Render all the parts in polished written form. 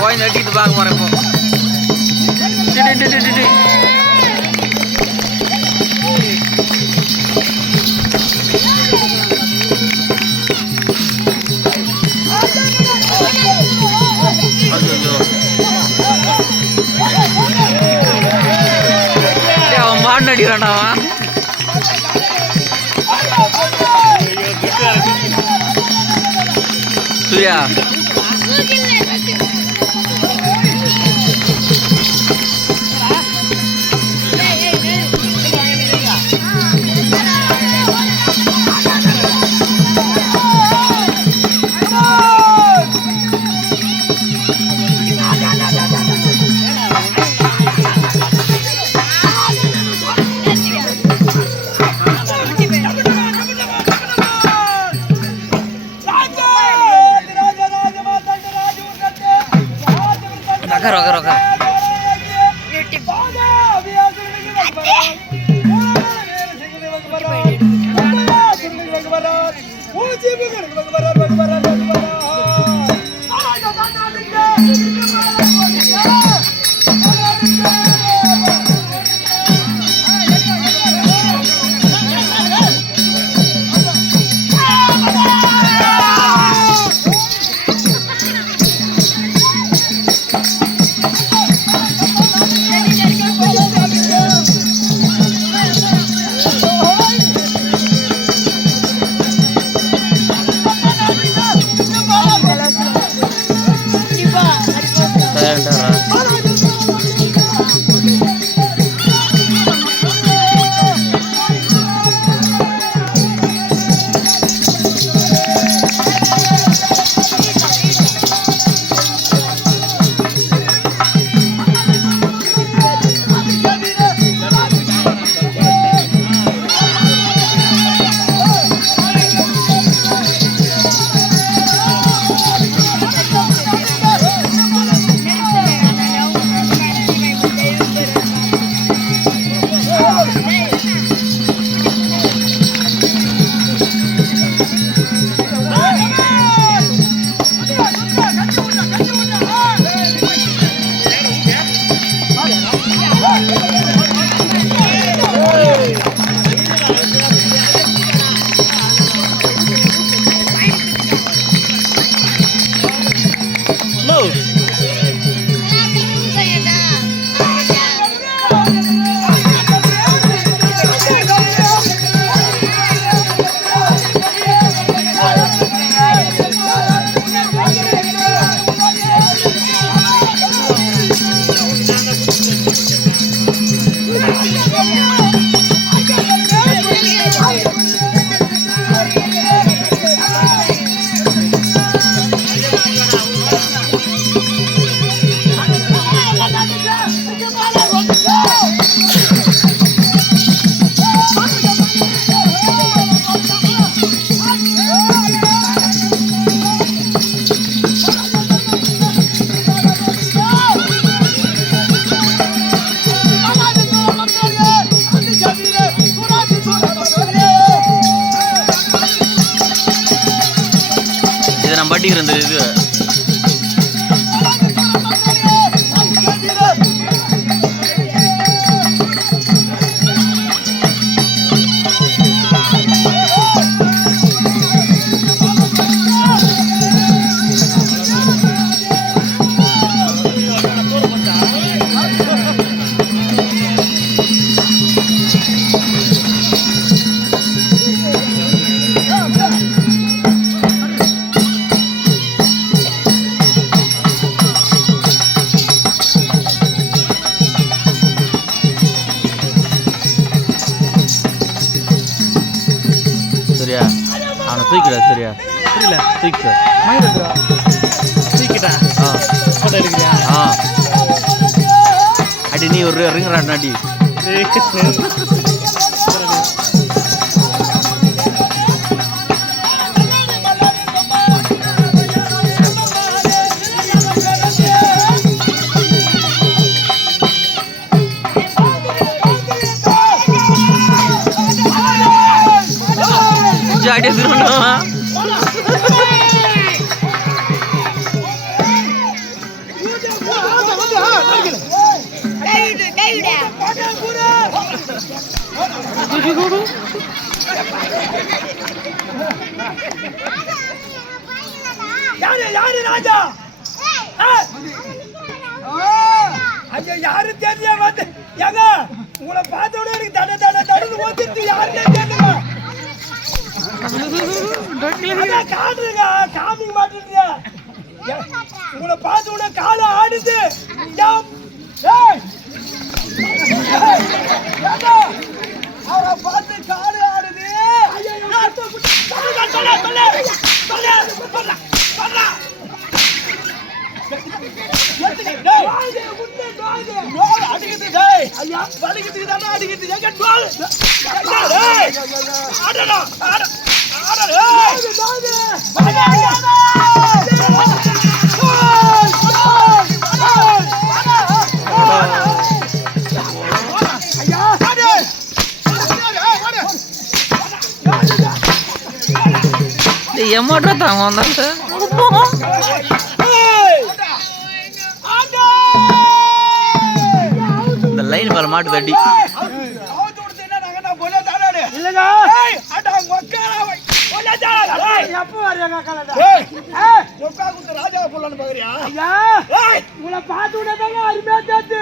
போய் நட்டிட்டு பார்க்க போறேன் இப்போ அவன் மாடு அடிக்கிறான்டாவா சூர்யா roga roga பட்டி இருந்தது இது சரியா அவனை தூக்கிடா சரியா புரியல தூக்கிடா தூக்கிட்டா ஃபோட்டோ எடுக்கிறியா அடி நீ ஒரு ரிங் ராட் அடி ஜாடியா திரும்பணும் யாரு ராஜா ஐயா யாரு தெரியல வந்து ஏங்க உங்களை பார்த்தோட எனக்கு தட தட தடந்து ஓத்திட்டு யாருன்னே தெரியல காட்டுங்க காமிக்க மாட்டேங்க உங்களை பார்த்த உடனே காலை ஆடுது அவரை பார்த்து காலை ஆடுது எமோட்டா தாங்க வந்தாங்க இந்த லைன் மேல மாட்டு தட்டி ராஜா போலான்னு பாக்குறியா உங்களை பார்த்து விடாதாங்க அருமையா சேர்த்து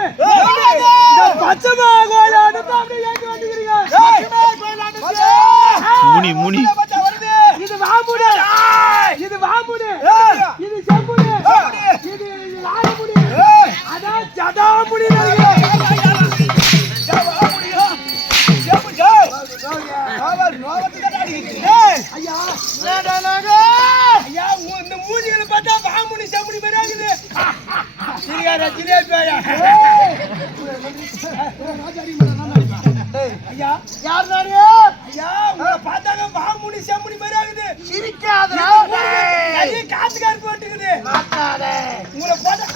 முனி முனி இது வாமுடு இது வாமுடு இது செம்புடு இது லாரமுடு அதான் ஜடாமுடி இந்த மூஞ்சிகளை பார்த்தா வாமுனி செம்புடி மாதிரி ஆகுது ஐயா யார் நானே ஐயா உங்களை பார்த்தாங்க வாமுனி செம்புடி மாதிரி ஆகுது சிரிக்காதடா காத்துக்கார் போட்டுக்குது உங்களை பார்த்தா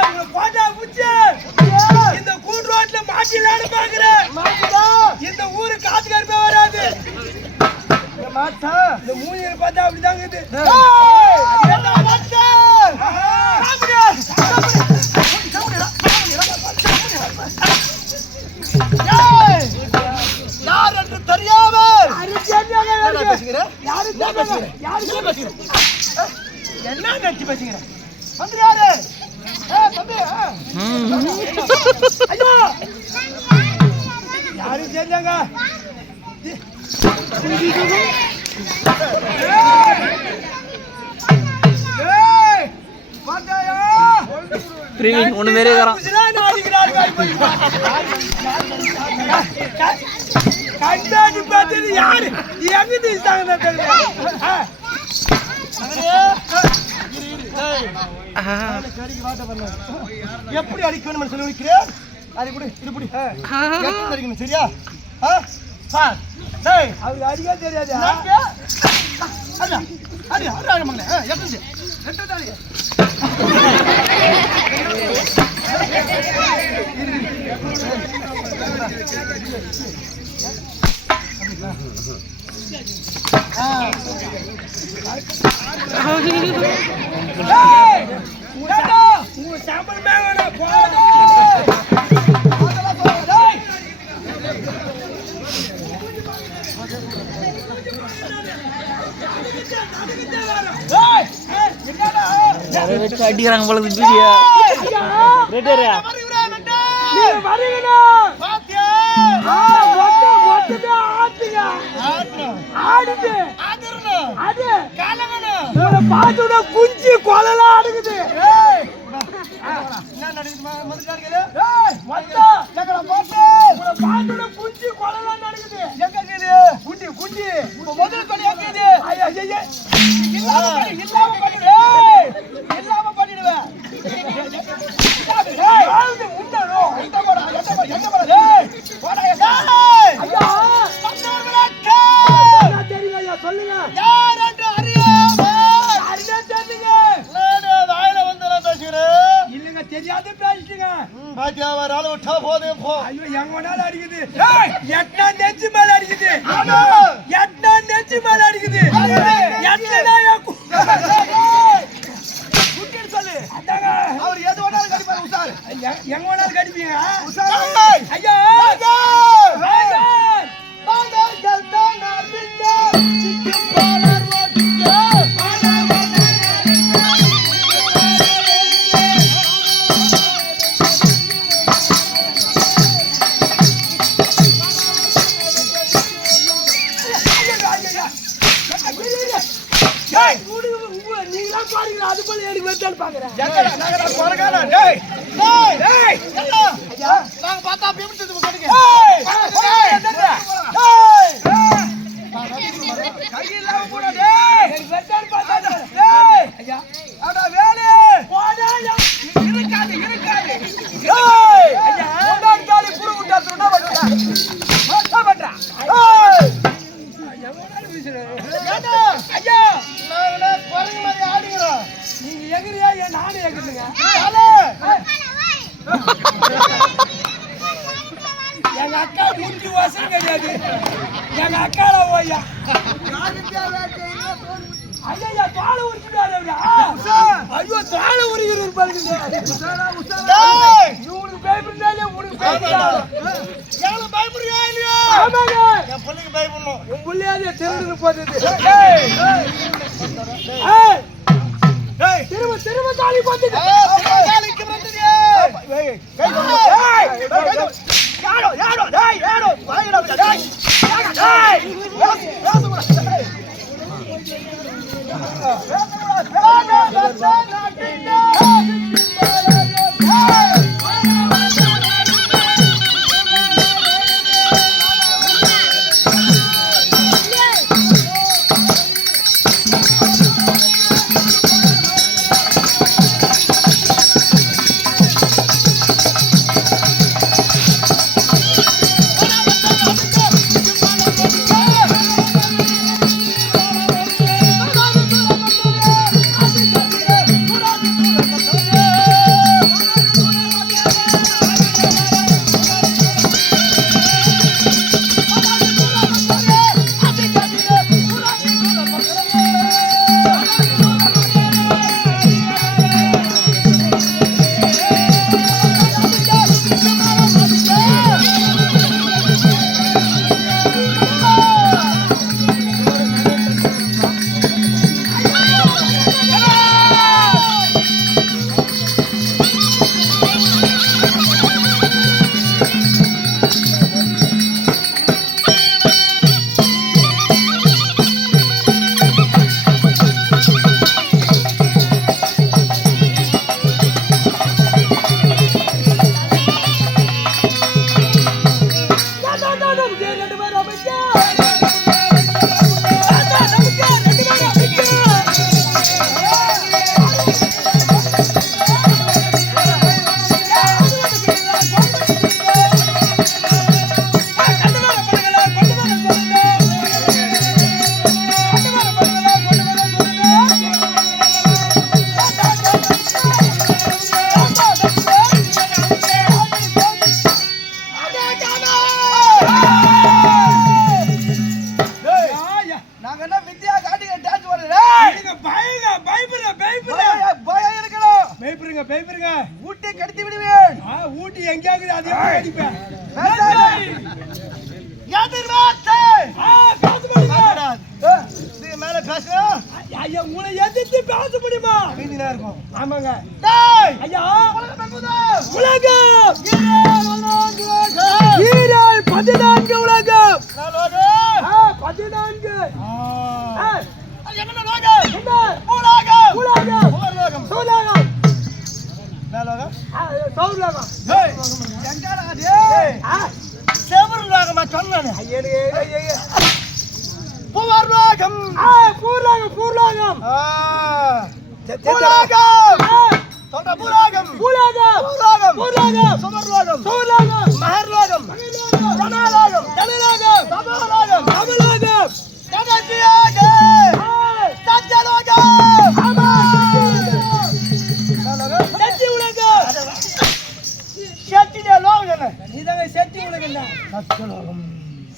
உங்களை பார்த்தா புச்சு இந்த கூண்டு ரோட்ல மாட்டிலான்னு பாக்குறேன் இந்த ஊரு காத்துக்கார் போய் வராது இந்த மூஞ்சியை பார்த்தா அப்படிதாங்க இது யார் என்று தெரியாமல் என்ன நடிச்சு பேசுகிறேன் வந்துறாரு ஐயோ யாரும் தெரியாங்க ஒண்ணு மாரி கண்டாடி பார்த்தது யாரு எங்க தீசாங்க எப்படி அடிக்கணும் சொல்லி வைக்கிறேன் அது கூட இப்படி அடிக்கணும் சரியா அவருக்கு அடிக்க தெரியாது சாம்பல் மேல அடிக்கிறாங்க போல வீடியோ குஞ்சு கொலலாம் அடுக்குது குஞ்சு கொலலாம் நடக்குது குண்டி குண்டி முதல் கொடி எங்குது இல்லாம பண்ணிடுவேன் சொல்லுங்க யார் என்று அறியாம இல்லங்க தெரியாது வந்து பேசிட்டுங்க. பாத்தியா வரால விட்டா போதும் போ. ஐயோ எங்க வேணாலும் அடிக்குது. எட்டா நெஞ்சு மேல அடிக்குது. எட்டா நெஞ்சு மேல அடிக்குது. எட்டனா குட்டின்னு சொல்லு. அதாங்க அவர் எது வேணாலும் கடிப்பாரு உசார். எங்க வேணாலும் கடிப்பீங்க. உசார். ஐயா பாண்டர்கள் தான் அறிந்த சிட்டு பாலர் ஓட்டுங்க. நீங்களா பாருங்களா அது போல எனக்கு வச்சான்னு பாக்குறேன். நாங்க பார்த்தா பேமெண்ட் கொடுங்க. கையில்லாம கூட எனக்கு வச்சான்னு பார்த்தா ஐயா அட வேலே போடா இருக்காது ஐயா கொண்டாடி காலி புரு விட்டா சொன்னா வந்துடா பண்றா எவ்வளவு பேசுறேன் ஐயா நாங்களே குரங்கு மாதிரி ஆடுகிறோம். நீங்க எகிரியா ஏன் நானும் எகிருங்க. எங்க அக்கா மூஞ்சி வாசம் கிடையாது. எங்க அக்கால ஓய்யா ஐயா தோலை உரிச்சுட்டாரு. ஐயோ தோலை உரிக்கிறது பாருங்க. இவனுக்கு பயப்படுறாலே உனக்கு பயப்படுறாங்க. பயப்படுறியா இல்லையா? ஆமாங்க என் பிள்ளைக்கு பயப்படணும். உன் புள்ளையாதே திருடுன்னு போட்டது. திரும்ப தாலி போட்டுது. பயப்படுங்க. ஊட்டி கடித்து விடுவேன். ஊட்டி எங்கேயாவது அதே அடிப்பேன். மேல பேசுறேன். ஐயா உங்களை எதிர்த்து பேச முடியுமா? இருக்கும். ஆமாங்க. ஐயா உலகம் ஈரல் 14 உலகம். 14. என்ன உலகம்? உலகம். உலகம். உலகம். சோலகம். மேலோகம். சௌலகம். எங்கடா டேய்? செவருலகமா சொன்னானே. ஐயே. பூர்லகம். பூர்லகம். பூர்லகம். சொல்ற பூர்லகம். பூர்லகம். பூர்லகம். பூர்லகம். சுமர்லகம். சௌலகம். மகர்லகம். ஜனலோகம். ஜனலோகம். சமலோகம். சமலோகம். ஜனஜியோகம். சத்யலோகம். ஆமா. மேலோகம். சத்திய உலகம். தான்டா. சத்தியலோகம்.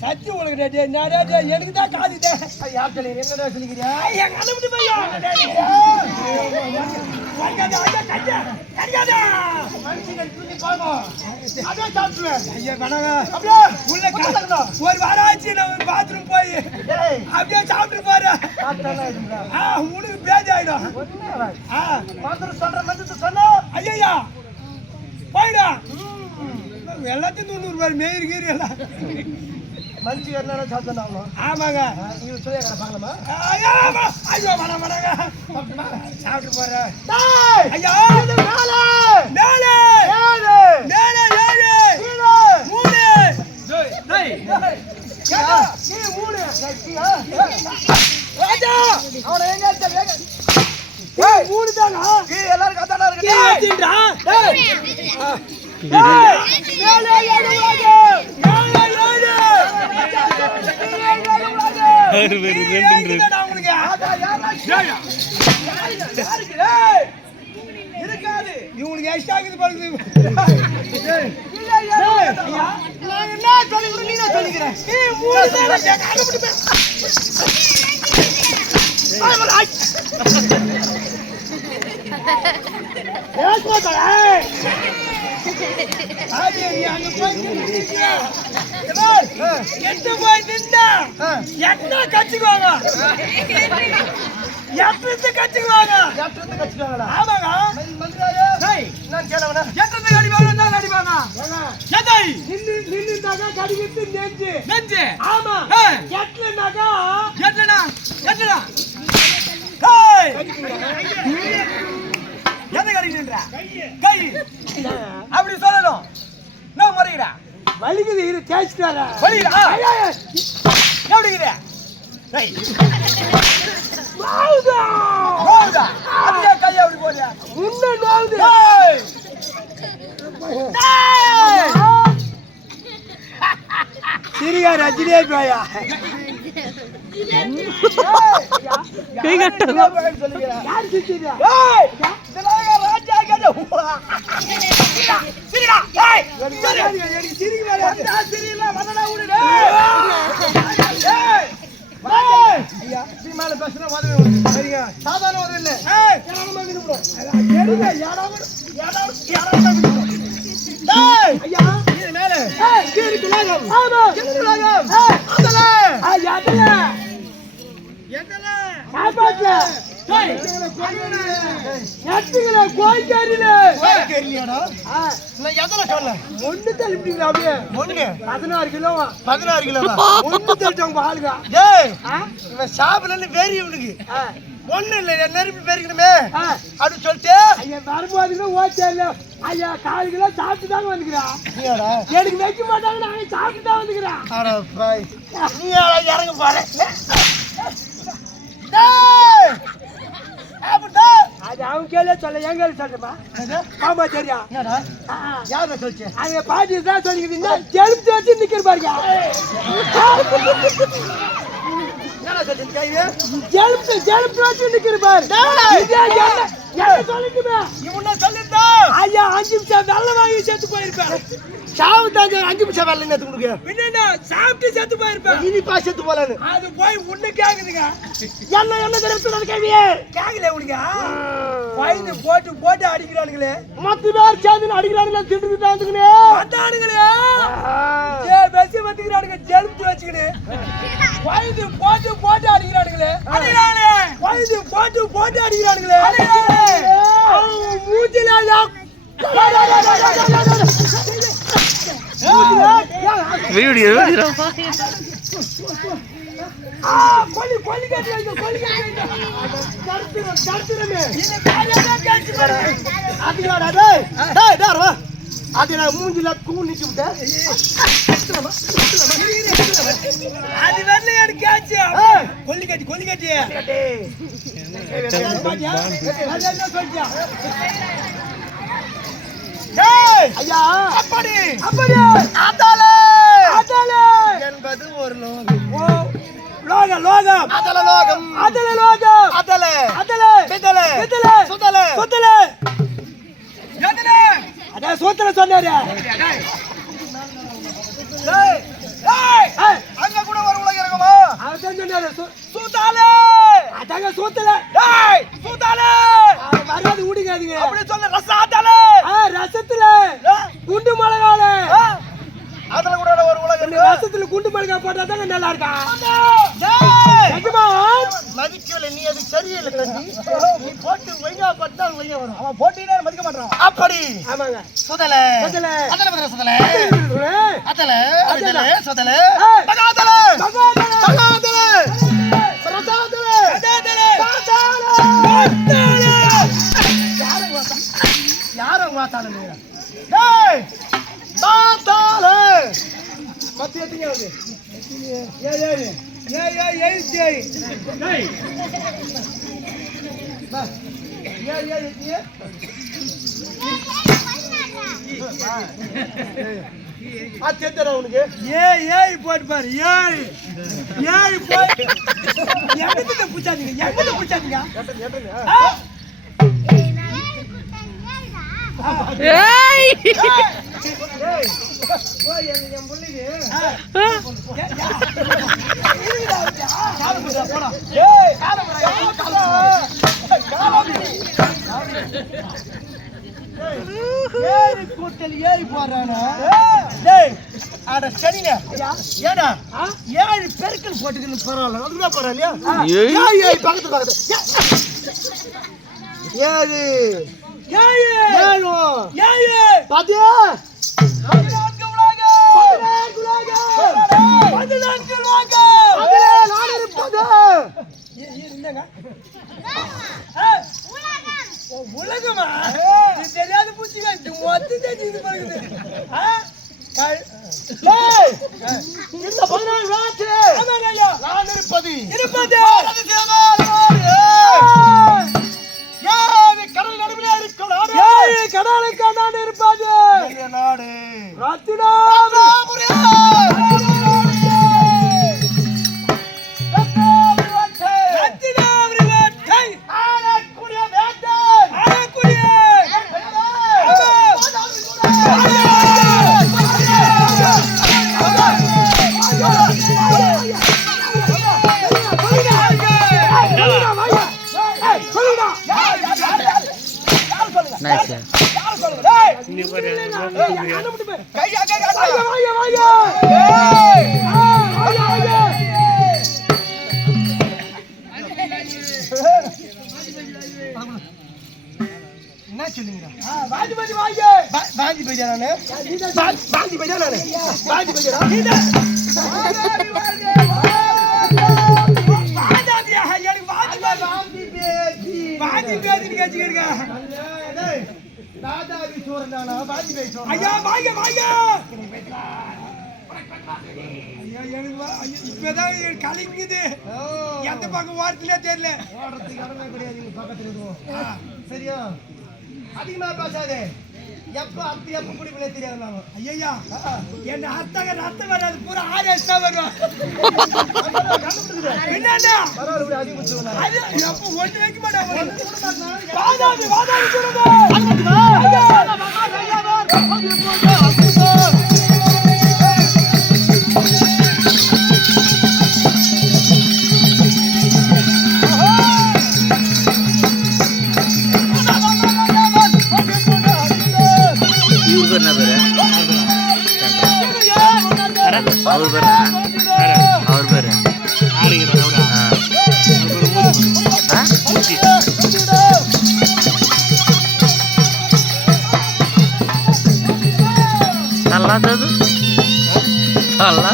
சத்தி உனக்கு டேய் நாடா டேய் எனக்கு தான் காதுதே. யார் சொல்லி என்னடா சொல்லிக்கிறியா? எங்க அண்ணன் பையா. வர்க்காத ஐயா கஞ்சா. கடியாதா. மனுஷன் தூக்கி பாங்க. அத சாப்பிடுவேன். ஐயா வணங்க. அப்படியே உள்ள ஒரு வாரம் ஆச்சு நான் பாத்ரூம் போய். டேய் அப்படியே சாப்பிட்டு பாரு. சாப்பிட்டானே இதுடா. உனக்கு பேஜாயிடும். ஒண்ணே ஆ மாத்திர சொல்ற வந்து சொன்னா ஐயா போய்டா. எல்லாத்தையும் 90 பேர் மேயிரு கீரி எல்லாம். மனுஷன் என்னடா சாப்பிட்டானோ? ஆமாங்க. நீங்க சொல்லியா பார்க்கலாமா? ஐயா ஐயோ வணங்க. சாப்பிட்டு போறேன். டேய் ஐயா இது மேலே மேலே மேலே மேலே ஏழு கீழே 3 டேய் கேடா நீ மூடு கட்டியா ராஜா அவன எங்க இருக்க ஏய் 3 தானா கீ எல்லாரும் கத்தாடா இருக்கு நீ ஏத்தின்றா டேய் மேலே ஏழு இவங்களுக்கு எக்ஸ்ட்ரா இருக்குது பாருங்க. நான் என்ன சொல்லிக்கிறேன் நீ என்ன சொல்லிக்கிறேன் நீ 3 தானா அங்க போய் எட்டு போய் நின்னா என்ன கச்சுக்குவாங்க எட்டு கச்சுக்குவாங்க டாக்டர் கச்சிட்டாங்களா ஆமாங்க மந்திராரே நான் கேளவனா எட்டு அடிவாங்க தான் அடிவாங்க எதை நின்னுட்டாங்க கடிவிட்டு நெஞ்சு ஆமா எட்டுனாக்கா எட்டுனா டேய் எதை கடிக்கின்ற கை அப்படி சொல்லணும் நான் முறையிடா வலிக்குது இரு தேய்ச்சிட்டு வர வலிக்குதா எப்படிக்குது டேய் நோவுதா அப்படியே கை அப்படி போறியா உன்ன நோவுது சிரியா ரஜினியே போயா கை கட்டல சொல்லுங்க யார் சிரியா ஏய் இதெல்லாம் ராஜா கேட சிரிடா ஏய் எனக்கு சிரிக்கு மேல வந்தா சிரியல வந்தடா ஊடுடா ஏய் ஐயா நீ மேல பேசுற மாதிரி சரிங்க சாதாரண ஒரு இல்ல ஏய் யாராம விடுறோம் எடுங்க யாராம டேய் ஐயா நீ மேல ஏய் கீழ லோகம் ஆமா கீழ லோகம் அதல அதல எதல காப்பாட்ல டேய் நட்டுங்கள கோய்காரில கோய்காரியாடா நான் எதல சொல்ல ஒண்ணு தள்ளிட்டீங்க அப்படியே ஒண்ணு 16 கிலோவா 16 கிலோவா ஒண்ணு தள்ளிட்டாங்க ஆளுங்க டேய் இவன் சாப்பிடல வேறி இவனுக்கு ஒண்ணு இல்ல நெருப்பு பெருக்கணுமே அப்படி சொல்லிட்டு ஐயா வரும்போதுல ஓச்சல ஐயா 4 கிலோ சாப்பிட்டு தான் வந்துக்கிறேன் நீடா எனக்கு வைக்க மாட்டாங்க நான் சாப்பிட்டு தான் வந்துக்கிறேன் அட பாய் நீ இறங்க பாரு டேய் அப்படா அது அவங்க கேளே சொல்ல எங்க சொல்றமா ஆமா சரியா என்னடா யார சொல்லுச்சு அங்க பாட்டி தான் சொல்லிக்கிட்டீங்க ஜெலுத்து வச்சு நிக்கிற பாருங்க என்னடா சொல்லுச்சு கையே ஜெலுத்து வச்சு நிக்கிற பாரு என்ன சொல்லிட்டுமே இவன சொல்லிட்டா ஐயா 5 நிமிஷம் வெள்ள வாங்கி செத்து போயிருப்பேன் சாவு தாங்க 5 நிமிஷம் வெள்ள நேத்து குடுங்க பின்ன சாப்பிட்டு செத்து போயிருப்பேன் இனிப்பா செத்து போலான்னு அது போய் உன்ன கேக்குதுங்க என்ன தெரியுது கேவியே கேக்கல உனக்கு வயது போட்டு அடிக்கிறானுங்களே மத்த பேர் சேர்ந்து அடிக்கிறானுங்களே திட்டுட்டு வந்துங்கனே வந்தானுங்களே பேசி வந்துக்கிறானுங்க ஜெலுத்து வச்சுக்கினு வயது போட்டு அடிக்கிறானுங்களே அடிக்கிறானே வயது போட்டு அடிக்கிறானுங்களே அடிக்கிறானே மூஞ்சில வீடியோ கொல்லி கட்டி தடுத்துறமே இந்த காரியமா கேட்சி பாருங்க அதுடா டேய் வா அது நான் மூஞ்சில கூன் நிச்சு விட்ட அது வரல எனக்கு கேட்சி கொல்லி கட்டி என்ன சொல்றியா டேய் ஐயா அப்படி ஆதாலே என்பது ஒரு லோகம் லோகம் அதல லோகம் அதல பிதல சுதல எதல அத சூத்திர சொன்னாரு அதான் சொன்னாரு சூத்தாலே அதாங்க சூத்தல டேய் சூத்தாலே வராது ஊடிக்காதீங்க அப்படி சொல்ல ரசாத்தாலே ரசத்துல குண்டு மிளகால அதுல கூட ஒரு உலகம் ரசத்துல குண்டு மிளகா போட்டா தாங்க நல்லா இருக்கா மதிக்கல நீ அது சரியில்லை தம்பி நீ போட்டு வையா பட்டா வையா வரும் அவன் போட்டினே மதிக்க மாட்டான் அப்படி ஆமாங்க சுதல சுதல அதல பதல சுதல அதல அதல சுதல பகாதல பகாதல பகாதல ரசாதல அதல பாதால யாரோ வாத்தால டேய் பாதால மத்தியத்துக்கு அது ஏய் டேய் உனக்கு ஏய் போட்டு பாரு ஏய் போய் எங்கத்துல புச்சாதீங்க ஏய் போய் என் புள்ளைக்கு ஏறி போறானா டேய் அட சரிங்க ஏடா 7 பெருக்கல் போட்டுக்கின்னு பரவாயில்ல அதுதான் பரவாயில்லையா ஏய் பக்கத்து 7 பாத்தியா 14 உலகமா தெரியாத பூச்சிங்க மொத்தத்தை இது பண்ணுது இந்த 14 வாட்டு நான் இருப்பது கடல் நடுவில் இருக்கும் நாடு கடலுக்கு நான் இருப்பாது நாடு Nice. என்ன சொல்லுங்க வாங்கி போயிட்டா நானு இப்பதான் கலங்குது எந்த பக்கம் வாரத்திலே தெரியல சரியா அதிகமா பேசாதே எப்ப குடிப்பிலே தெரியாது ஐயா என்ன அத்தக ரத்தம் வராது பூரா ஆர்எஸ் தான் வரும் என்னன்னா அது எப்ப ஒண்ணு வைக்க மாட்டாங்க வாதாடி அவர் பேரு நல்லாது நல்லா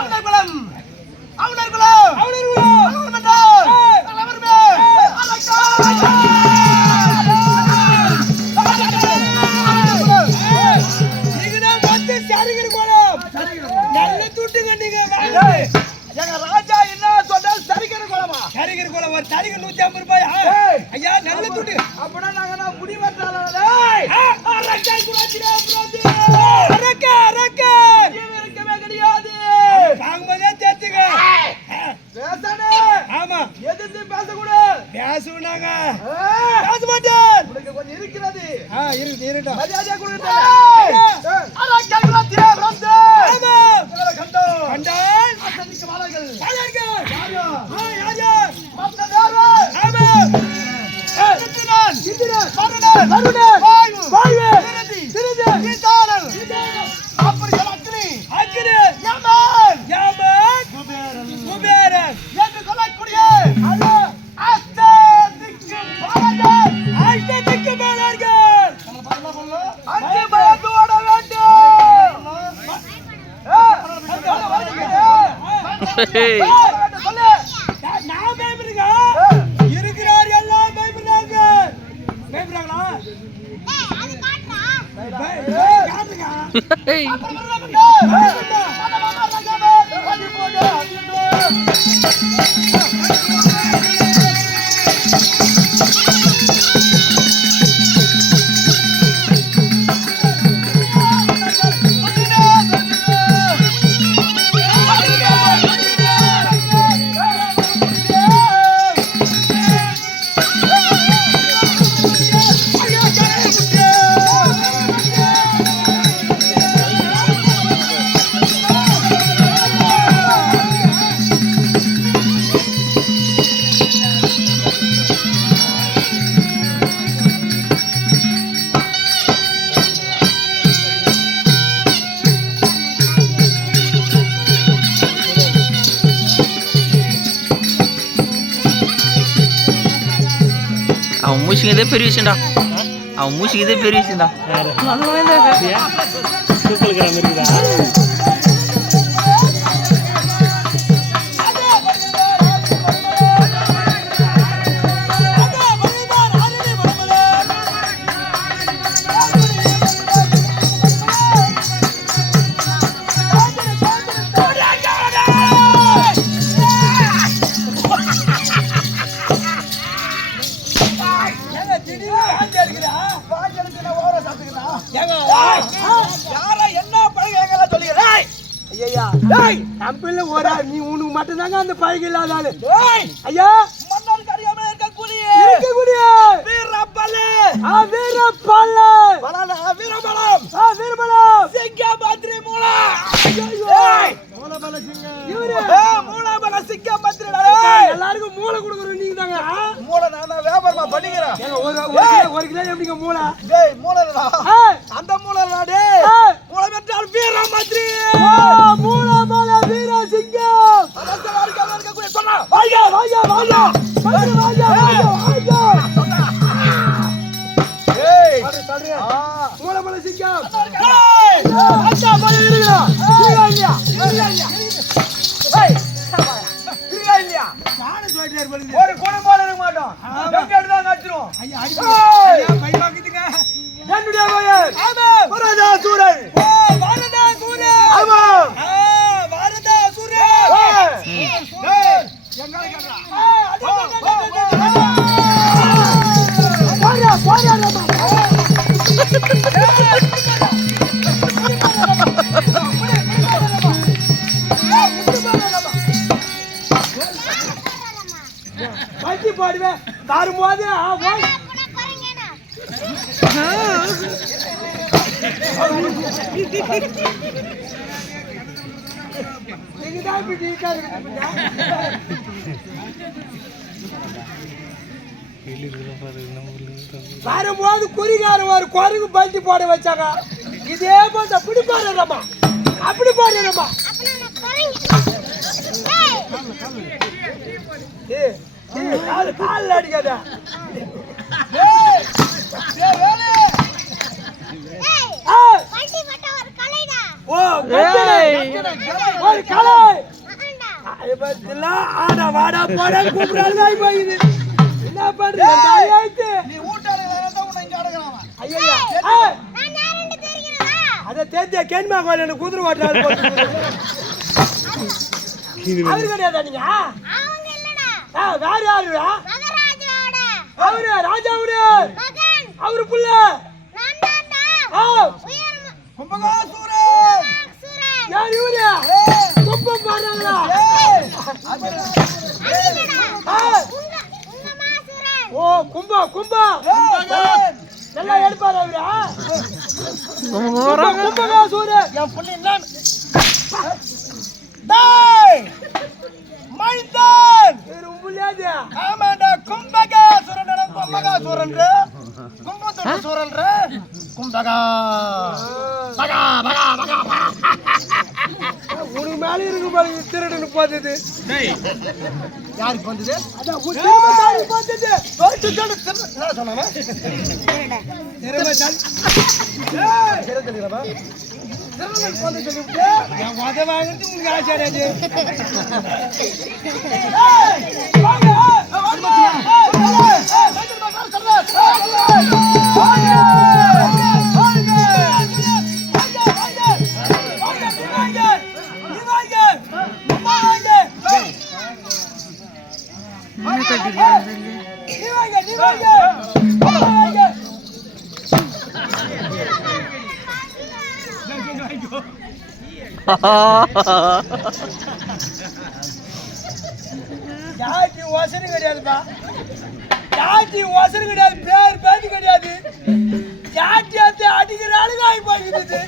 அவனர்குலம் அவனர்குலம் அவனர்குலம் என்றால் தலைவருமே நல்ல துட்டுங்க நீங்க எங்க ராஜா என்ன சொன்னால் சரிக்கிற கோலமா சரிக்கிற கோலம் ஒரு சரிக்கு 150 ரூபாய் ஐயா நல்ல துட்டு அப்படின்னா நாங்க முடி வெட்டாளே அரக்கை குலாச்சிரா புரோதி அரக்கை அரக்கை இருக்கவே கிடையாது பாங்கமதே தேத்துங்க பேசனே ஆமா எதிர்த்து பேச கூட பேசுனாங்க பேச மாட்டேன் உங்களுக்கு கொஞ்சம் இருக்கிறது இருக்கு மரியாதை கொடுங்க அரக்கை குலாச்சிரா புரோதி ஆமா கண்டோ கண்டால் அசதிக்கு வாளர்கள் வாளர்கள் யாரோ யாரோ மத்த யாரோ ஆமா இந்திரன் இந்திரன் வருணன் வருணன் வாயு வாயு திருதி நீதானல் அப்பர்கள் அக்னி அக்னி யமன் யமன் குபேரன் குபேரன் என்று சொல்லக்கூடிய அல்ல அஸ்ததிக்கு வாளர்கள் அஸ்ததிக்கு வாளர்கள் நம்ம பண்ண பண்ணல அஞ்சு பயந்து ஓட வேண்டும் நான் பயப்படுங்க இருக்கிறார் எல்லாம் பயப்படுறாங்க பயப்படுறாங்களா அவன் மூச்சுக்கு இதே பெரிய விஷயம்டா அவன் மூச்சுக்கு இதே பெரிய விஷயம்டா நீ உனக்கு மட்டும்தாங்க அந்த பழக இல்லாத ஆளு ஐயா மன்னருக்கு அறியாம இருக்கக்கூடிய வீரப்பல்ல வீரப்பல்ல வீரபலம் வீரபலம் சிங்கமந்திரி மூலா மூலபல சிங்கம் இவரு மூலபல சிங்கமந்திரி எல்லாருக்கும் மூளை கொடுக்குறோம் நீங்க தாங்க மூளை நான் வியாபாரமா பண்ணிக்கிறேன் ஒரு கிலோ எப்படிங்க மூளை டேய் மூளைடா அந்த மூளைடா டேய் மூளை என்றால் வீரமந்திரி மூலபல வீர சிங்கம் அதற்கு இருக்க சொன்னா வாயா வாயா வாயா வாயா வாயா வாயா ஏய் சொல்றீங்க மூலபல சிங்கம் ஏய் அச்சா போய் இருடா இல்லையா இல்லையா ஏய் இல்லையா நானே சொல்றேன் போடுங்க ஒரு கோணம் போல இருக்க மாட்டோம் எங்க தான் கட்டுறோம் ஐயா அடி பை பாக்கிட்டுங்க என்னுடைய பையன் ஆமா வரதா சூரன் ஓ வரதா சூரன் ஆமா வரதா சூரன் ஏய் எங்க கேக்குறா போடா போடா நம்ம பட்டி போடுவே வரும்போது வரும்போது குறிகாரம் ஒரு குரங்கு பல்ட்டி போட வச்சாங்க இதே போல அப்படி பாடுறமா அப்படி பாடுறமா கால் அடிக்காத ஓ ஒரு கலை இப்பெல்லாம் ஆடா வாடா போட கூப்பிடாது போகுது. என்ன பண்றது? நீ ஊட்டாளர்களால தான் உன்னை இங்க அடக்குறான். ஐயா அத தேத்தியா கேன்மா கோயில் எனக்கு குதிரை ஓட்டுறாரு அவரு கிடையாதா நீங்க? வேற யாருடா? அவரு ராஜாவுட அவரு புள்ள கும்பகாசூரன். யார் இவரு? கும்பம் பாடுறாங்களா? ஓ கும்பா கும்பா நல்லா எடுப்பாரு அவரு. கும்பகாசூரன் என் புள்ளி என்ன? டேய் மைந்தன். புள்ளியாது ஆமாடா கும்பகாசூரன். கும்பகாசூரன் கும்பத்தோட சூரன் கும்பகா பகா பகா பகா. உனக்கு மேல இருக்கு பாருங்க திருடுன்னு பார்த்தது. யாருக்கு வந்தது? அதான் உத்திரமாரி பார்த்தது. என்ன சொன்னாமா? என் உத வாங்கிட்டு உங்களுக்கு ஆச்சாராது. ஜாதி வசனம் கிடையாதுப்பா. ஜாதி வசனம் கிடையாது. பேர் பேச்சு கிடையாது. ஜாத்தியாத்தை அடிக்கிற ஆளுங்க ஆகி போயிடுது.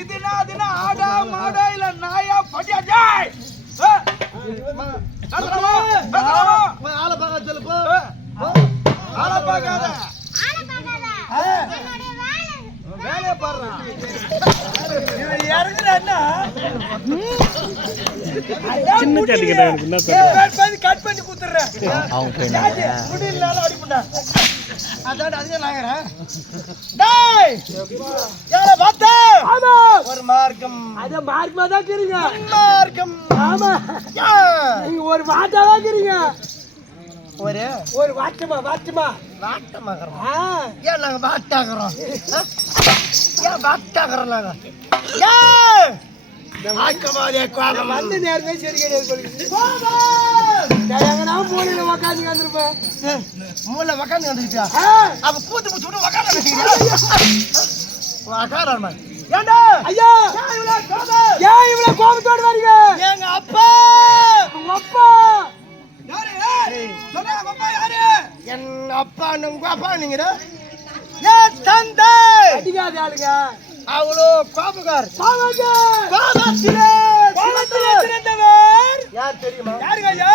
இதுனா ஆடா மாடா இல்ல நாயா பட்டியா? ஜாய் ஆளை பார்க்க சொல்லு போ. ஆளை பார்க்காத வேலையை பாடுறான். இறங்குறா சின்ன சாட்டி கிட்ட எனக்கு என்ன கட் பண்ணி குத்துறேன். முடியலனாலும் அடிப்பண்டா. அதான் அதே நாங்கிறேன். டேய் யாரை பார்த்த? ஆமா ஒரு மார்க்கம். அத மார்க்கமா தான் இருக்கீங்க. மார்க்கம். ஆமா நீங்க ஒரு வாட்டா தான் இருக்கீங்க. ஒரு வாட்டமா வாட்டமா வாட்டமாகறோம். ஏன் நாங்க வாட்டாகிறோம்? ஏன் வாட்டாகிறோம் நாங்க? வந்து நேரமே சரி கிடையாது. மூலையில உக்காந்து வந்துருப்பேன். மூளை உக்காந்து வந்துக்கிட்டா அப்ப கூத்து பூச்சி விட்டு உக்காந்து உக்கார. ஏண்டா ஐயா ஏன் இவ்வளவு கோபத்தோடு வரீங்க? எங்க அப்பா உங்க அப்பா என் அப்பா உங்க அப்பா நீங்க என் தந்தை அடிக்காத ஆளுங்க அவ்வளோ கோபக்கார். கோபத்திலே சிறந்தவர் யார் தெரியுமா? யாருங்க ஐயா?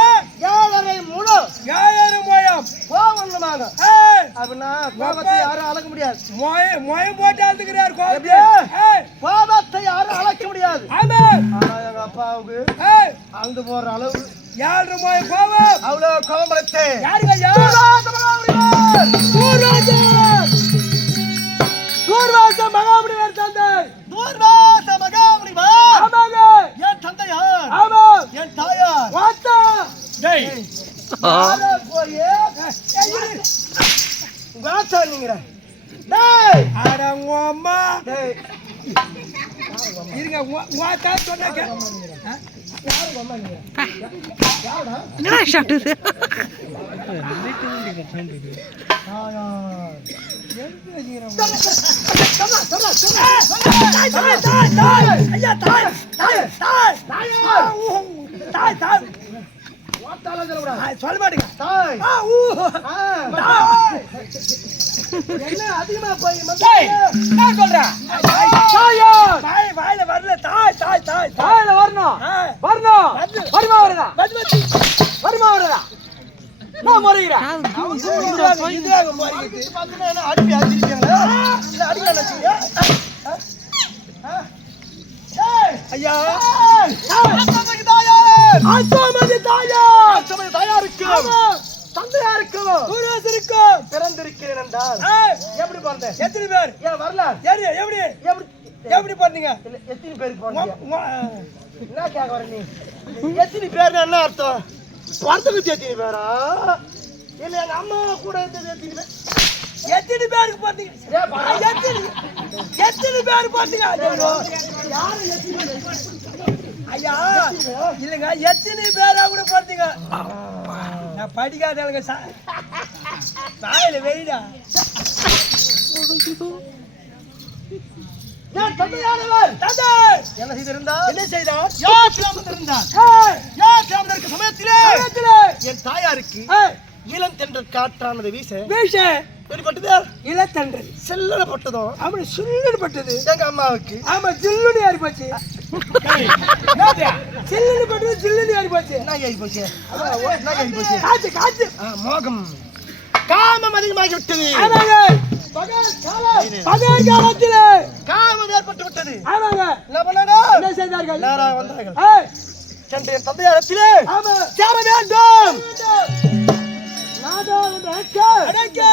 7.5 முழம் 7 முழம் கோபம். அப்படின்னா கோபத்தை யாரும் அளக்க முடியாது. மொயம் போட்டு அழுதுகிறார் கோபத்தை யாரும் அளக்க முடியாது. ஆமா ஆனா எங்க அப்பாவுக்கு அழுது போற அளவு 7 முழம் கோபம். அவ்வளவு கோபம் வளர்த்து யாருங்க ஐயா? தூர்வாச மகாமுனிவர் தந்தை. தூர்வாச மகாமுனிவர். ஆமாங்க. என் தந்தையார். ஆமா. என் தாயார். வாத்தா. டேய் போய் வாத்தா நீங்க. டேய் அட உங்க அம்மா. டேய் இருங்க வாத்தா சொன்னாங்க. யாரு அம்மா நீங்க? என்ன ஷாட்டுது? சொல்ல மாட்டேங்க. என்ன அதிகமா போய் நான் சொல்றேன். வாயில வரல. தாய் தாய் தாய் தாயில வரணும். வரணும். வருமா வருதா? வருமா வருதா? நான் முறைகிறேன். அடிப்பி அடிச்சிருக்கீங்களா? இல்ல அடிக்கல ஐயா தாயார். தாயாருக்கு தந்தையாருக்கு தூர்வாசருக்கும் பிறந்திருக்கிறேன் என்றால் எப்படி பிறந்தேன்? எத்தனை பேர்? ஏன் வரலாம்? எப்படி எப்படி எப்படி பண்ணீங்க? எத்தனை பேருக்கு பிறந்தீங்க? என்ன கேட்க வர நீ? எத்தனை பேர் என்ன அர்த்தம்? பிறந்ததுக்கு எத்தனை பேரா? இல்ல எங்க அம்மா கூட இருந்தது எத்தனை பேர்? எத்தனை பேருக்கு பண்ணீங்க? எத்தனை பேர் பண்ணீங்க? ஐயா இல்லைங்க, எத்தனை பேரா கூட பார்த்தீங்க? நான் படிக்காத எனக்கு சாயில வெயிடா. என் தந்தையானவர் தந்தை என்ன செய்திருந்தார்? என்ன செய்தார்? யார் கிராமத்திருந்தார்? யார் கிராமத்திற்கு சமயத்திலே என் தாயாருக்கு இளம் தென்றல் காற்றானது வீச வெளிப்பட்டது. இளத்தன்று செல்லல பட்டதும் அப்படி சுல்லுன்னு பட்டது எங்க அம்மாவுக்கு. ஆமா, ஜில்லுன்னு ஏறி போச்சு. சில்லுன்னு பட்டது, ஜில்லுன்னு ஏறி போச்சு. என்ன ஆகி போச்சு? என்ன ஆகி போச்சு? காத்து காத்து மோகம் காமம் அதிகமாகி விட்டது. ஆமாங்க, பகல் காலத்திலே காமம் ஏற்பட்டு விட்டது. ஆமாங்க, என்ன பண்ணாங்க? என்ன செய்தார்கள்? நேராக வந்தார்கள். ஏய், சென்று என் தந்தையாரத்திலே ஆமா, சேர வேண்டும். நாதம் அடக்கு அடக்கு.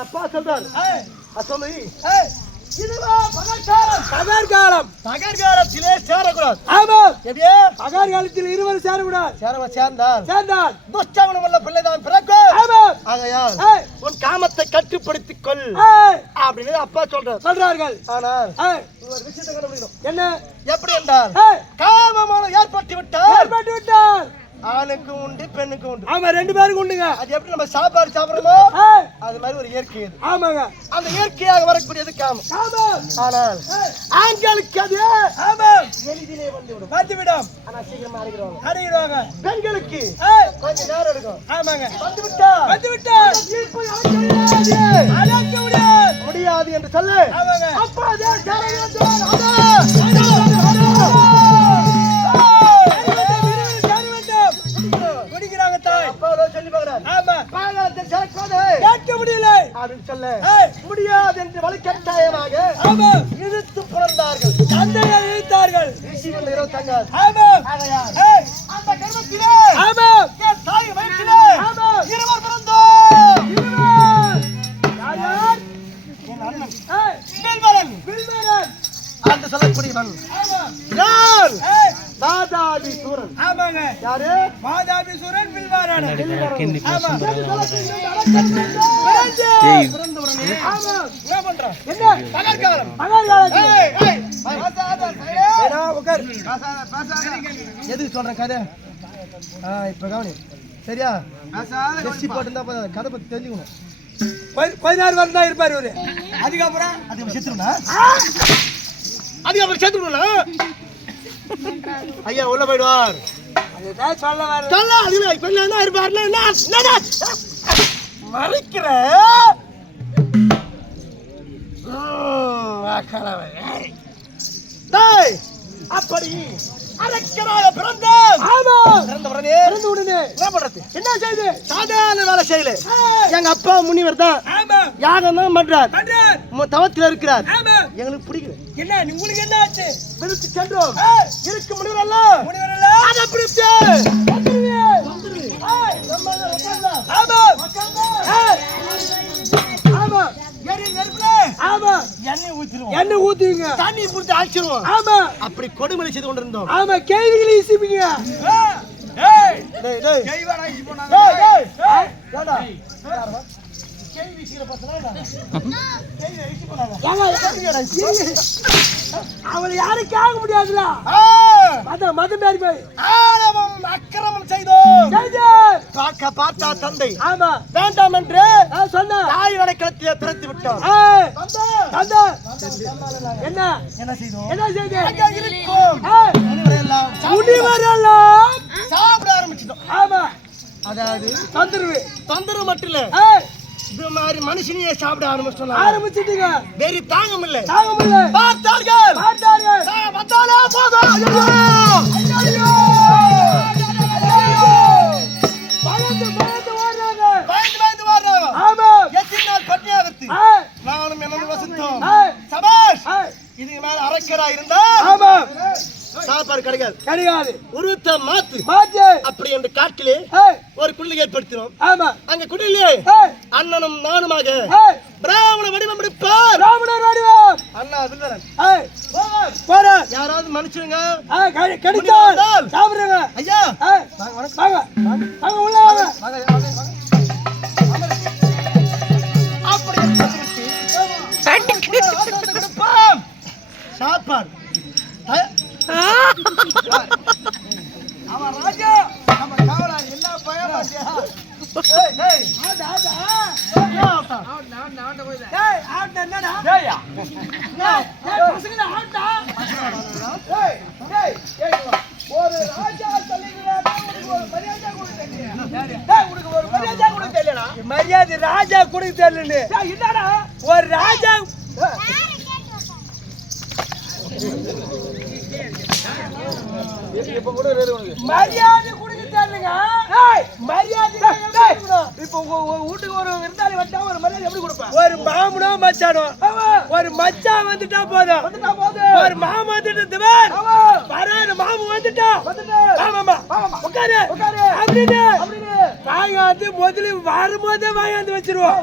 அப்பா சொல்றார், ஏய், அசோமி ஏய், இதுவா பகற்காலம். பகற்காலம். பகற்காலத்திலே சேரக்கூடாது. ஆமா, எப்படியே பகற்காலத்தில் இருவரும் சேரக்கூடாது. சேர்ந்தால் சேர்ந்தால் துஷ்டவனம் உள்ள பிள்ளைதான் பிறக்கும். ஆமா, ஆகையால் ஏய், உன் காமத்தை கட்டுப்படுத்திக் கொள் ஏய், அப்படின்னு அப்பா சொல்றார். சொல்றார்கள். ஆனால் ஏய், ஒரு விஷயத்தை கண்டுபிடிக்கணும். என்ன? எப்படி என்றால் ஏய், காமமான ஏற்பட்டு விட்டால் ஏற்பட்டு விட்டார். ஆணுக்கு உண்டு பெண்ணுக்கு உண்டு. ஆமா, ரெண்டு பேருக்கு உண்டுங்க. அது எப்படி நம்ம சாப்பாடு சாப்பிடுறோமோ ஏய், அது மாதிரி ஒரு இயற்கை அது. ஆமாங்க, அந்த இயற்கையாக வரக்கூடியது காமம். ஆமா, ஆனால் ஆண்களுக்கு அது ஆமா, எளிதிலே வந்துவிடும். வந்துவிடும், ஆனா சீக்கிரமா அடைகிறோம். அடைகிறாங்க. பெண்களுக்கு ஏய், கொஞ்ச நேரம் எடுக்கும். ஆமாங்க, வந்துவிட்டால் வந்துவிட்டார். தீர்ப்பை அடைக்க அடைக்க முடியாது. முடியாது என்று சொல்லு. ஆமாங்க, அப்பா அதே சேர வேண்டும். குடிக்கிறாங்க தாய். அப்பா சொல்லி பார்க்கிறார். ஆமா, பாகாலத்தில் சேர்க்காது கேட்க முடியல. அப்படின்னு சொல்ல ஏய், முடியாது என்று வலுக்கட்டாயமாக ஆமா, இழுத்து புணர்ந்தார்கள். தந்தையை இழுத்தார்கள். ரிஷிகள் இரவு தங்காது. ஆமா, ஆகையால் ஏய், அந்த கர்மத்திலே ஆமா, என் தாய் வயிற்றிலே ஆமா, இருவர் பிறந்தோம். இருவர். யார் யார்? என் அண்ணன் ஏய், வில்வரன் வில்வரன். என்று சொல்லக்கூடியவன் ஆமா, யார்? ஏய், தாதாதி சூரன். ஆமாங்க, யாரு? மாதாபிசூரன் வில்வரன். கிண்டி ஆமா, பிறந்தவுடனே ஆமா, என்ன பண்றான்? என்ன? பகற்காலம். பகற்காலத்தில். ஏடா, உட்கார். எதுக்கு சொல்றேன் கதை? இப்ப கவனி. சரியா? ஜெர்சி போட்டிருந்தா போதும், கதை பத்தி தெரிஞ்சுக்கணும். 16 வருஷம் தான் இருப்பாரு இவரு. அதுக்கப்புறம் அதுக்கு செத்துருனா? அதுக்கப்புறம் செத்துருனா? ஐயா உள்ள போயிடுவார். அதுதான் சொல்ல வர. சொல்ல அதுல இப்ப என்ன இருப்பாருன்னா என்ன மறைக்கிற அப்படி அரக்கராக பிறந்த ஆமா, பிறந்த உடனே பிறந்த உடனே என்ன பண்றது? என்ன செய்து? சாதாரண வேலை செய்யல. எங்க அப்பா முனிவர் தான் ஆமா, யாகம் தான் பண்றார். பண்றார். தவத்தில் இருக்கிறார். ஆமா, எங்களுக்கு பிடிக்கல. என்ன உங்களுக்கு என்ன ஆச்சு? பிடித்து சென்றோம். இருக்கு முனிவர் அல்ல முனிவரல்ல அதை பிடித்து ஆமா, ஏய், ஆமா, ஆமா, எண்ணெய் ஊத்திடுவோம். என்ன ஊத்துவீங்க? தண்ணி பிடிச்சி ஆச்சிருவோம். ஆமா, அப்படி கொடுமலை செய்து கொண்டிருந்தோம். ஆமா, கேள்விகளை இசிப்பீங்க. டேய், டேய். டேய், டேய். ஏண்டா? கேள்வி சீக்கிரம் பார்த்தனா? கேள்வி இசி போனாங்க. அவளை யாரும் கேட்க முடியாதுல. மதம் பேரி போய் ஆணவம் அக்கிரமம் செய்தோம். பார்த்தா தந்தை ஆமா, வேண்டாம் என்று சொன்ன தாய் வடக்கிழத்திலே பிறந்து விட்டோம். என்ன என்ன செய்தோம்? என்ன செய்து? அங்க இருக்கும் முனிவரெல்லாம் முனிவரெல்லாம் சாப்பிட ஆரம்பிச்சிட்டோம். ஆமா, அதாவது தொந்தரவு மட்டும் இல்ல, இது மாதிரி மனுஷனையே சாப்பிட ஆரம்பிச்சிட்டீங்க. வெறி தாங்க முடியல. பார்த்தார்கள். வந்தாலே போதும். பயந்து வர்றாங்க. ஆமா, எத்தனை நாள் பட்டினியாகத்து நானும் என்ன வசித்தோம். ஏய், சபாஷ். ஏய், இதுக்கு மேல அரக்கரா இருந்தா ஆமா, சாப்பாடு கிடைக்காது. கிடையாது. உருவத்தை மாத்து அப்படி என்று காட்டிலே ஒரு குள்ளி ஏற்படுத்தினோம். ஆமா. அங்க குடியிலே அண்ணனும் நானுமாக பிராமண வடிவம் எடுப்பார். பிராமணர் வடிவம். அண்ணா வில்லரன். போற யாராவது மன்னிச்சுங்க. கிடைச்சால் சாப்பிடுங்க. ஐயா வாங்க வாங்க உள்ள வாங்க. சாப்பாடு அவன் ராஜா நம்ம காவலா என்ன பயம் ஒரு ராஜா மரியாதை ராஜா கொடுக்க தெரியல. என்னடா ஒரு ராஜா மரியாதை கொடுக்க தெரியலங்க. மரியாதை இப்ப வீட்டுக்கு ஒரு விருந்தாளி வந்தா ஒரு மரியாதை எப்படி கொடுப்பேன்? ஒரு மாமனோ மச்சானோ ஒரு மச்சான் வந்துட்டா போதும். ஒரு மாமன் வந்துட்டு மாமன் வந்துட்டா உட்காரு அப்படின்னு வாயாந்து முதல்ல வரும்போதே வாயாந்து வச்சிருவோம்.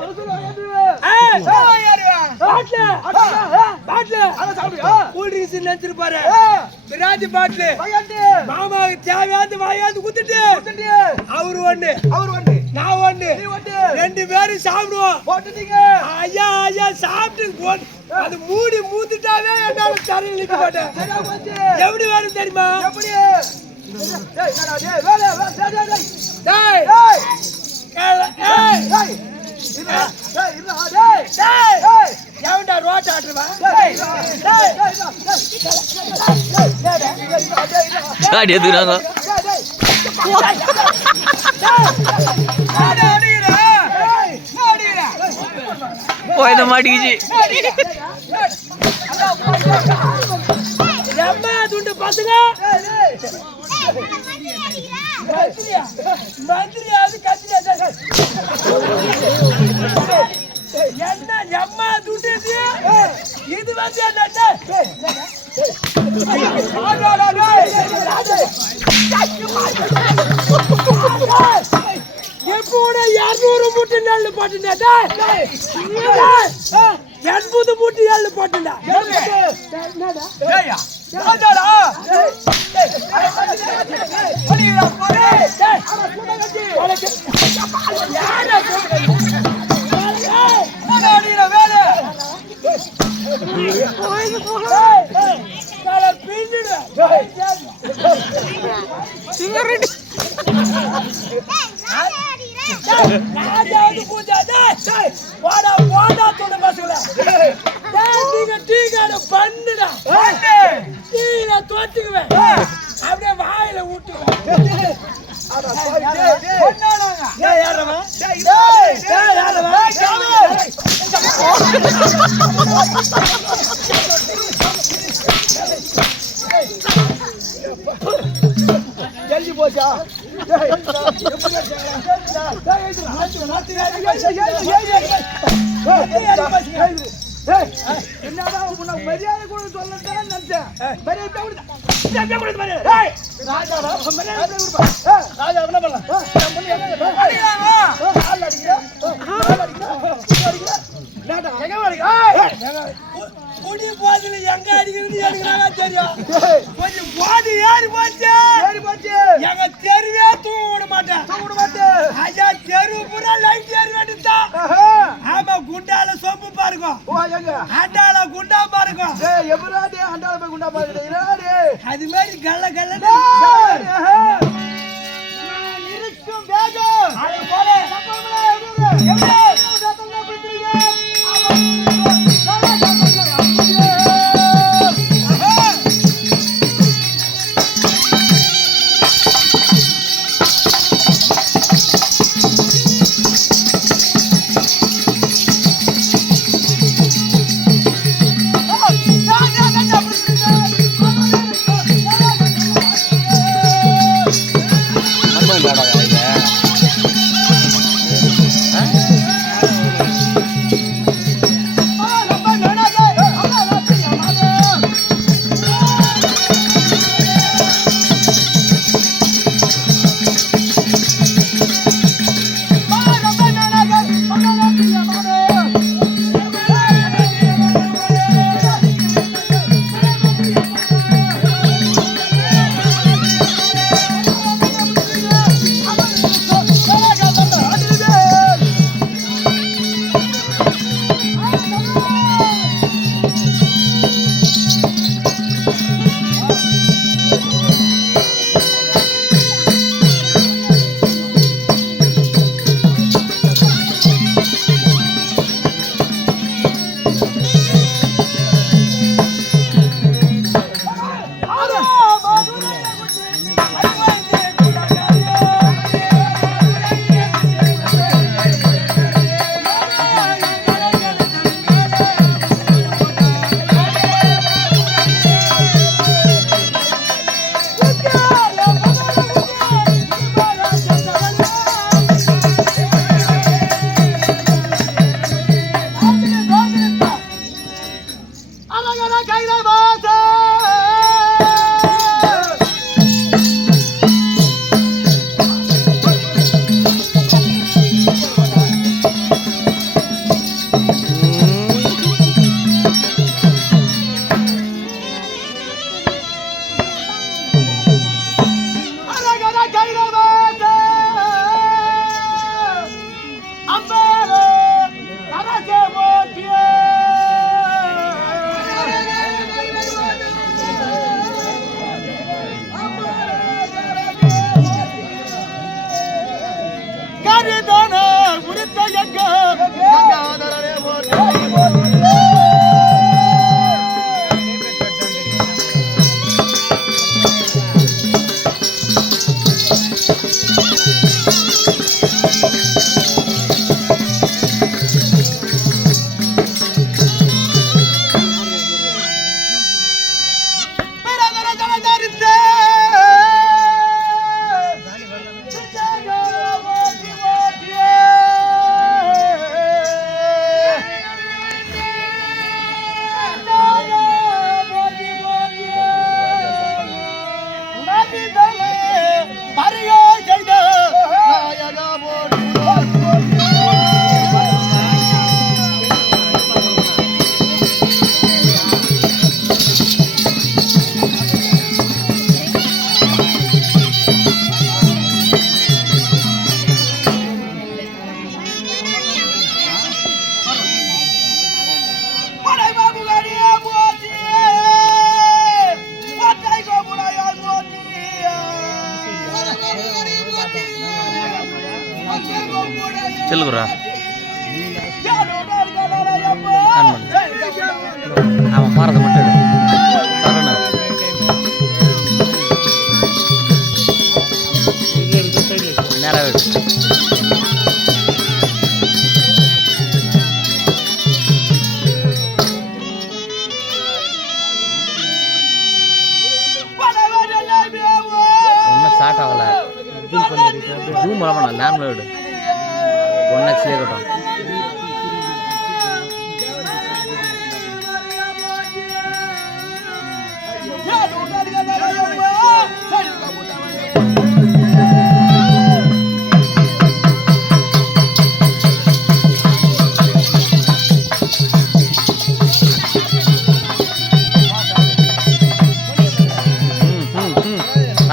நினைச்சிருப்பாரு பிராஜி பாட்டில் மாமாவுக்கு தேவையாந்து வாயாந்து குத்துட்டு அவரு ஒண்ணு நான் ஒண்ணு ரெண்டு பேரும் சாப்பிடுவோம். ஐயா ஐயா சாப்பிட்டு அது மூடி மூத்துட்டாவே என்னால தரையில் நிக்க மாட்டேன். எப்படி வரும் தெரியுமா? எவன்டா ரோட் ஆட்டுவா? போயத மாட்டிக்கிச்சு. எம்மா துண்டு பசங்க மந்திரியாவது கத்திரியா என்ன எம்மா துண்டு இது வந்து எப்போட 200 மூட்டை நெல் போட்டுண்டா 80 மூட்டை நெல் போட்டுண்டா. அப்படியே வாயில ஊட்டுவேன். ஜல்தி போச்சா? என்னடா உனக்கு மரியாதை கூட சொல்லதான் நினைச்சேன். குடி போதில எங்க அடிக்கிறது எனக்கு தெரியும். கொஞ்சம் போது ஏறி போச்சு எங்க தெருவே தூங்க விட மாட்டேன். ஐயா தெருவு பூரா லைட் ஏறி வேண்டியதுதான். ஆமா குண்டால சொம்பு பாருங்க, அண்டால குண்டா பாருங்க. அது மாதிரி கல்ல கல்ல இருக்கும் வேகம். சொல்லுறா அவன் மாறதை மட்டும் எடு. சரண நேராக எடு. ஒன்றும் ஸ்டார்ட் ஆகல. ஜூம் பண்ண லேம்ல விடு. 1x இருக்கட்டும்.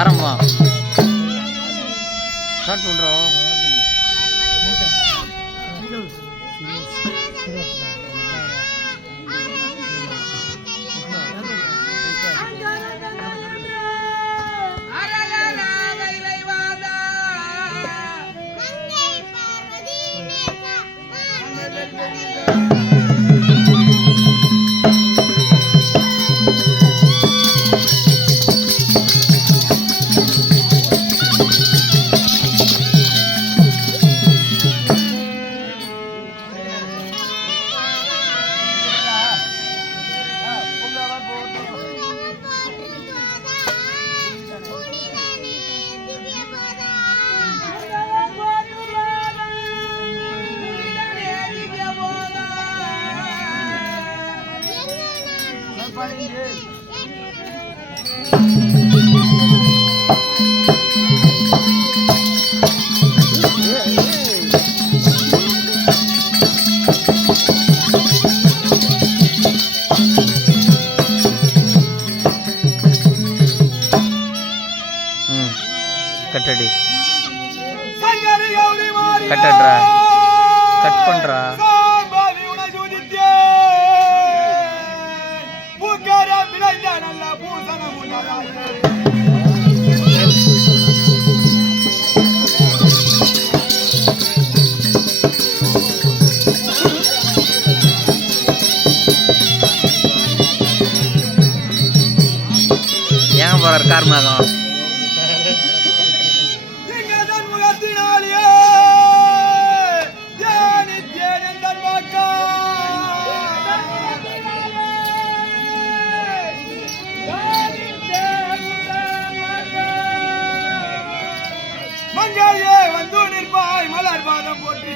ஆரம்பமா ஸ்டார்ட் பண்ணுறோம். கட்டடி கட்டட்ரா கட் பண்றா. ஏன் போறார் கார்மேகம்? மங்கையே வந்து நிற்பாய் மலர் பாதம் போற்றி